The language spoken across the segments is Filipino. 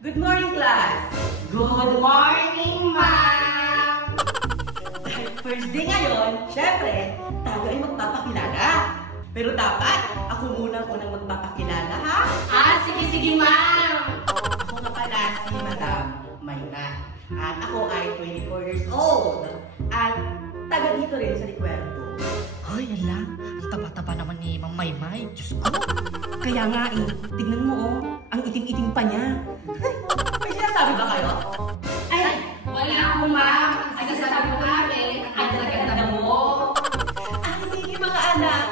Good morning, class! Good morning, ma'am! Dahil first day ngayon, syempre, tayo ay magpapakilala. Pero dapat, ako unang magpapakilala, ha? Sige, ma'am! Ako nga pala si Madam Mayna. At ako ay 24 years old. At taga dito rin sa Recuerdo. Hoy, ala, ang taba-taba naman ni Ma'am Maymay. Diyos ko. Kaya nga eh, tignan mo oh, ang itim-itim pa niya. May sinasabi ba kayo? Ay, wala ako, ma'am. Ang sasabi ko namin, ang ganda mo. Hindi mga anak.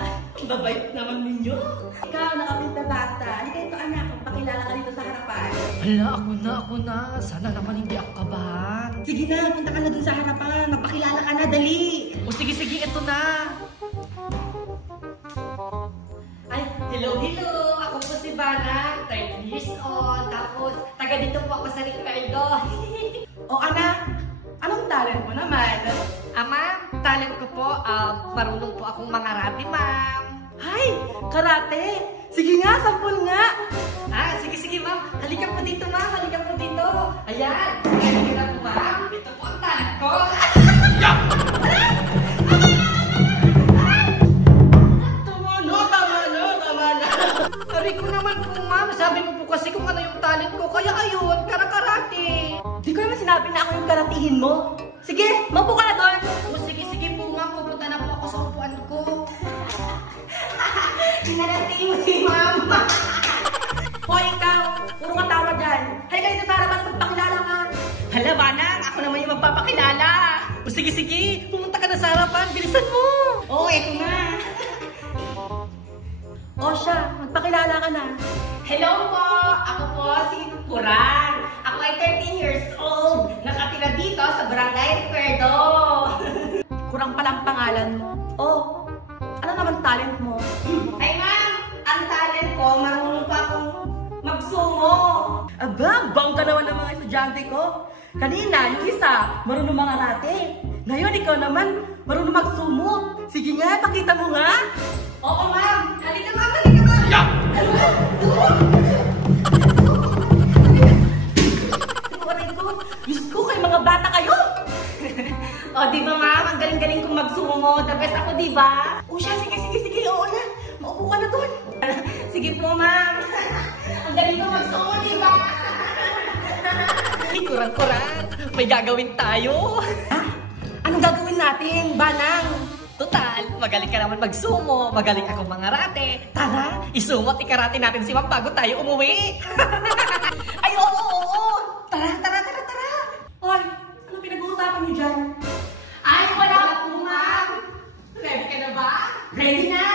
Babayot naman ninyo. Ikaw, nakapinta bata. Hindi kayo ito anak, pakilala ka dito sa harapan. Hala, ako na. Sana naman hindi ako kabahan. Sige na, punta ka na dun sa harapan. Magpakilala ka na, dali. O sige, ito na. Ay, hello. Ako po si Bana, 30 years old. Tapos, taga dito po ako sa Ricardo. O anak, anong talent mo naman? Ma'am, talent ko po, marunong po akong mangarati, ma'am. Ay, karate. Sige nga, sampol nga. Sige, ma'am. Halika po dito, ma'am. Halika po dito. Ayan. Halika po, ma'am. Ito po ang talent ko. Tama na. Sabi ko naman po, ma'am. Sabi mo po kasi kung ano yung talent ko. Kaya ayun, karakarate. Di ko naman sinabi na ako yung karatihin mo. Sige, maupo ka na doon. O sige po, ma'am. Pupunta na po ako sa upuan ko. Sinarating mo si mama. Hoy, ikaw. Puro ka tawa dyan. Halika dito sa harapan, magpakilala ka. Hala, Banang. Ako naman yung magpapakilala. O sige. Pumunta ka na sa harapan. Bilisan mo. Oo, eto na. O siya, magpakilala ka na. Hello po! Ako po si Kurang. Ako ay 13 years old. Nakatira dito sa Barangay Ricardo. Kurang palang pangalan mo. Oh, ano naman talent mo? Ay ma'am, ang talent ko, marunong pa akong magsumo. Aba, bongga naman ng mga estudyante ko. Kanina, yung isa, marunong mangarate. Ngayon, ikaw naman, marunong magsumo. Sige nga, pakita mo nga. Oo ma'am, halika ma'am. Diyos ko, kayo mga bata kayo. O di ba ma'am, ang galing-galing kong magsumo. The best ako, di ba? O siya, sige. Oo na, maupo ka na doon. Sige po ma'am. Ang galing kong magsumo, di ba? Kurang-kurang, may gagawin tayo. Ha? Anong gagawin natin, Banang? Total, magaling ka naman magsumo, magaling ako mangarate. Tara, isumo at ikarate natin si ma'am bago tayo umuwi. Ay, oo. Tara. Hoy, anong pinag-uusapan niyo dyan? Ay, wala po ma'am. Ready ka na ba? Ready na!